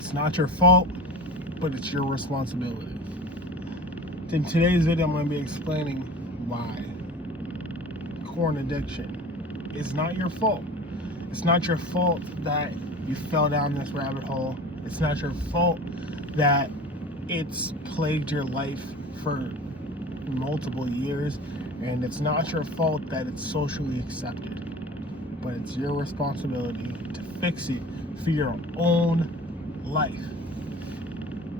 It's not your fault, but it's your responsibility. In today's video, I'm going to be explaining why porn addiction is not your fault. It's not your fault that you fell down this rabbit hole. It's not your fault that it's plagued your life for multiple years. And it's not your fault that it's socially accepted. But it's your responsibility to fix it for your own life.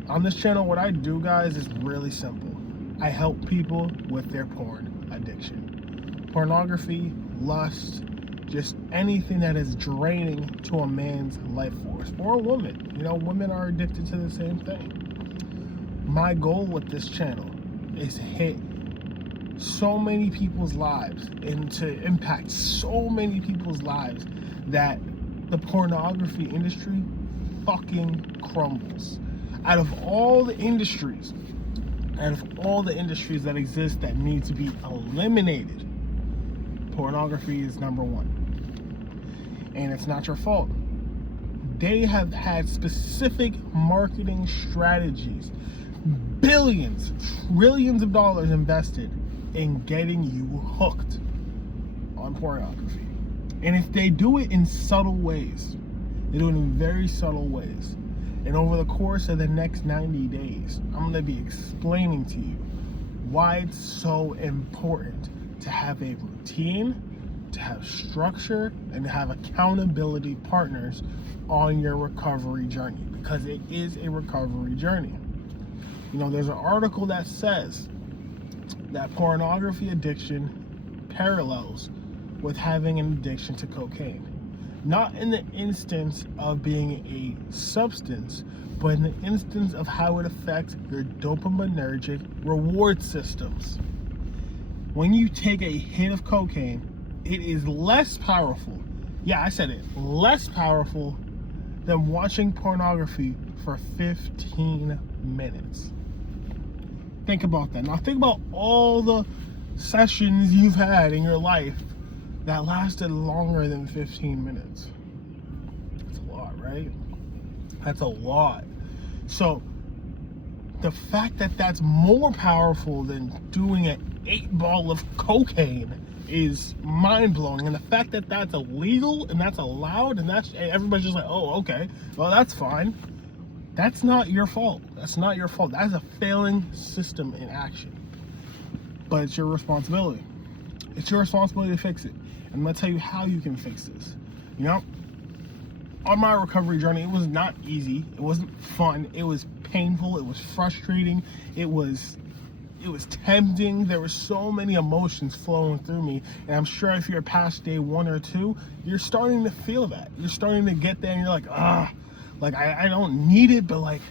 On this channel, what I do, guys, is really simple. I help people with their porn addiction. Pornography, lust, just anything that is draining to a man's life force, or a woman. You know, women are addicted to the same thing. My goal with this channel is to hit so many people's lives and to impact so many people's lives that the pornography industry fucking crumbles. Out of all the industries that exist that need to be eliminated, pornography is number one. And it's not your fault. They have had specific marketing strategies, billions, trillions of dollars invested in getting you hooked on pornography. And if they do it in subtle ways, they do it in very subtle ways. And over the course of the next 90 days, I'm going to be explaining to you why it's so important to have a routine, to have structure, and to have accountability partners on your recovery journey, because it is a recovery journey. You know, there's an article that says that pornography addiction parallels with having an addiction to cocaine. Not in the instance of being a substance, but in the instance of how it affects your dopaminergic reward systems. When you take a hit of cocaine, it is less powerful. Yeah, I said it. Less powerful than watching pornography for 15 minutes. Think about that. Now think about all the sessions you've had in your life that lasted longer than 15 minutes. That's a lot, right? That's a lot. So the fact that that's more powerful than doing an 8-ball of cocaine is mind-blowing. And the fact that that's illegal and that's allowed and everybody's just like, oh, okay, well, that's fine. That's not your fault. That's not your fault. That's a failing system in action. But it's your responsibility. It's your responsibility to fix it. And I'm going to tell you how you can fix this. You know, on my recovery journey, it was not easy. It wasn't fun. It was painful. It was frustrating. It was tempting. There were so many emotions flowing through me. And I'm sure if you're past day 1 or 2, you're starting to feel that. You're starting to get there and you're like, like I don't need it, but like,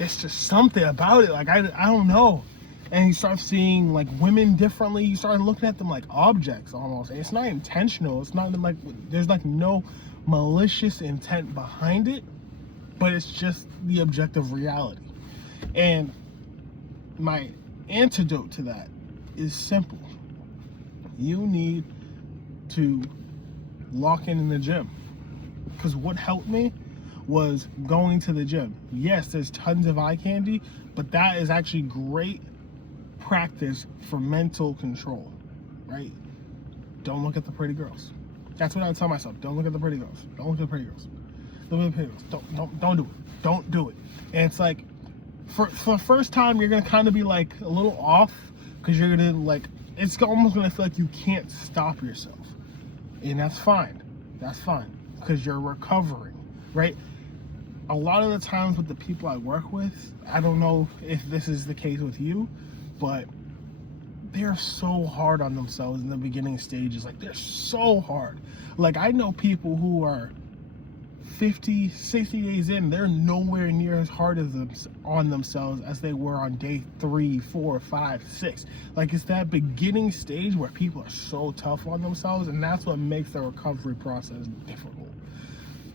it's just something about it. Like, I don't know. And you start seeing like women differently. You start looking at them like objects almost. And it's not intentional. It's not like there's like no malicious intent behind it, but it's just the objective reality. And my antidote to that is simple. You need to lock in the gym. Because what helped me was going to the gym. Yes, there's tons of eye candy, but that is actually great practice for mental control, right? Don't look at the pretty girls. That's what I would tell myself. Don't look at the pretty girls. Don't look at the pretty girls. Don't look at the pretty girls. Don't do it. Don't do it. And it's like, for the first time, you're gonna kind of be like a little off, because you're gonna like, it's almost gonna feel like you can't stop yourself, and that's fine. That's fine, because you're recovering, right? A lot of the times with the people I work with, I don't know if this is the case with you, but they're so hard on themselves in the beginning stages. Like, they're so hard. Like, I know people who are 50, 60 days in, they're nowhere near as hard on themselves as they were on day 3, 4, 5, 6. Like, it's that beginning stage where people are so tough on themselves, and that's what makes the recovery process difficult.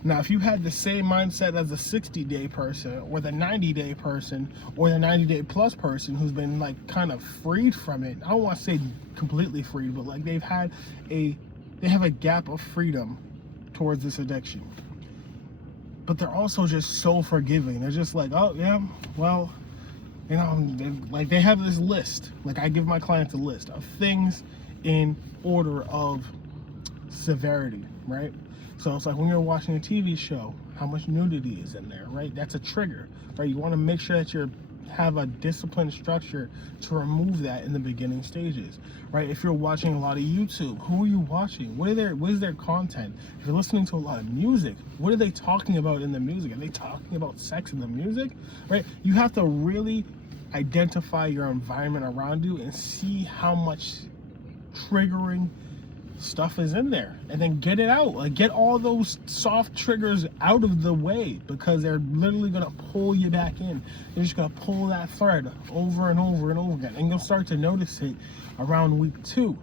Now, if you had the same mindset as a 60-day person, or the 90-day person, or the 90-day plus person who's been like kind of freed from it, I don't want to say completely freed, but like they have a gap of freedom towards this addiction. but they're also just so forgiving. They're just like, oh yeah, well, you know, like they have this list. Like I give my clients a list of things in order of severity, right? So it's like when you're watching a TV show, how much nudity is in there, right? That's a trigger, right? You want to make sure that you have a disciplined structure to remove that in the beginning stages, right? If you're watching a lot of YouTube, who are you watching? What is their content? If you're listening to a lot of music, what are they talking about in the music? Are they talking about sex in the music, right? You have to really identify your environment around you and see how much triggering stuff is in there, and then get it out. Like get all those soft triggers out of the way, because they're literally gonna pull you back in. They're just gonna pull that thread over and over and over again, and you'll start to notice it around week 2.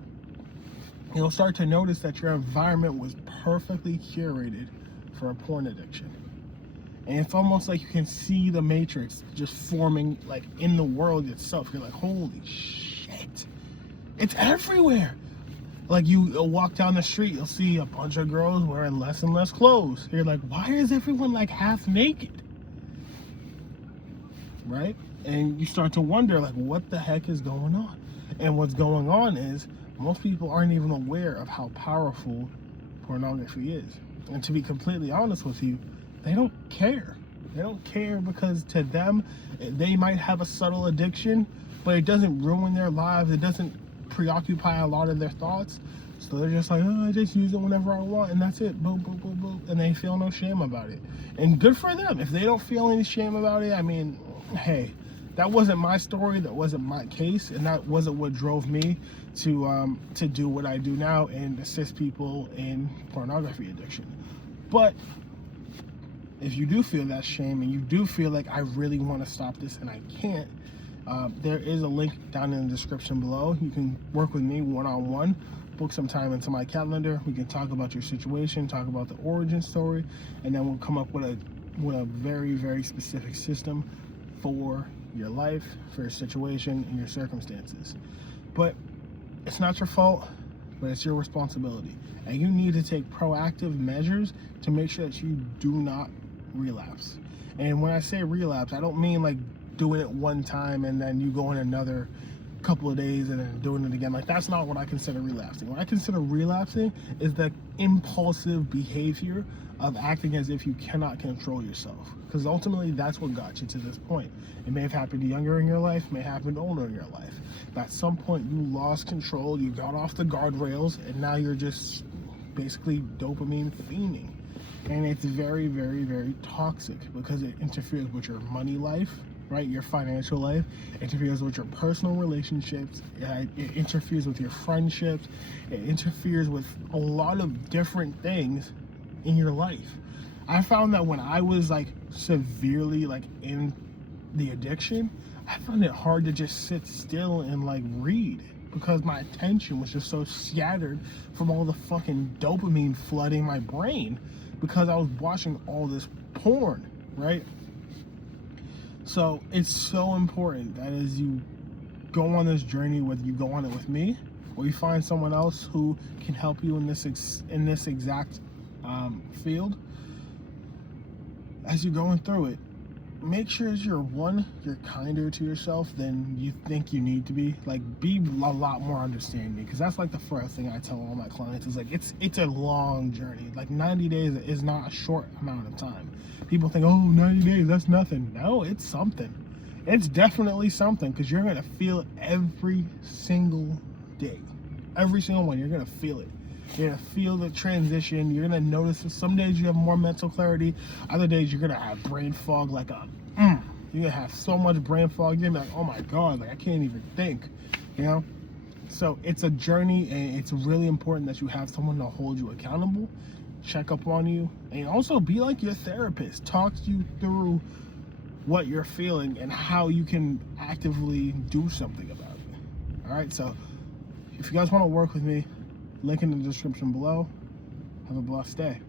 You'll start to notice that your environment was perfectly curated for a porn addiction, and it's almost like you can see the matrix just forming like in the world itself. You're like, holy shit, it's everywhere. Like you walk down the street, you'll see a bunch of girls wearing less and less clothes. You're like, why is everyone like half naked? Right? And you start to wonder, like, what the heck is going on? And what's going on is most people aren't even aware of how powerful pornography is. And to be completely honest with you, they don't care. They don't care because to them, they might have a subtle addiction, but it doesn't ruin their lives. It doesn't preoccupy a lot of their thoughts, so they're just like, oh, I just use it whenever I want, and that's it. Boop, boop, boop, boop. And they feel no shame about it, and good for them. If they don't feel any shame about it, I mean, hey, that wasn't my story, that wasn't my case, and that wasn't what drove me to do what I do now and assist people in pornography addiction. But if you do feel that shame and you do feel like I really want to stop this and I can't, there is a link down in the description below. You can work with me one-on-one, book some time into my calendar. We can talk about your situation, talk about the origin story, and then we'll come up with a very, very specific system for your life, for your situation, and your circumstances. But it's not your fault, but it's your responsibility. And you need to take proactive measures to make sure that you do not relapse. And when I say relapse, I don't mean like doing it one time and then you go in another couple of days and then doing it again. Like that's not what I consider relapsing. What I consider relapsing is the impulsive behavior of acting as if you cannot control yourself, because ultimately that's what got you to this point. It may have happened younger in your life, it may have happened older in your life, but at some point you lost control, you got off the guardrails, and now you're just basically dopamine fiending. And it's very, very, very toxic because it interferes with your money life, right? Your financial life, interferes with your personal relationships, it interferes with your friendships, it interferes with a lot of different things in your life. I found that when I was like severely like in the addiction, I found it hard to just sit still and like read, because my attention was just so scattered from all the fucking dopamine flooding my brain because I was watching all this porn, right? So it's so important that as you go on this journey, whether you go on it with me or you find someone else who can help you in this exact field, as you're going through it, make sure you're kinder to yourself than you think you need to be. Like, be a lot more understanding, because that's like the first thing I tell all my clients is like, it's a long journey. Like 90 days is not a short amount of time. People think, oh, 90 days, that's nothing. No, it's something. It's definitely something, because you're gonna feel it every single day. Every single one, you're gonna feel it. You're gonna feel the transition. You're gonna notice that some days you have more mental clarity. Other days you're gonna have brain fog, like you're gonna have so much brain fog. You're gonna be like, oh my God, like I can't even think, you know? So it's a journey, and it's really important that you have someone to hold you accountable, check up on you, and also be like your therapist. Talk you through what you're feeling and how you can actively do something about it. All right, so if you guys want to work with me, link in the description below. Have a blessed day.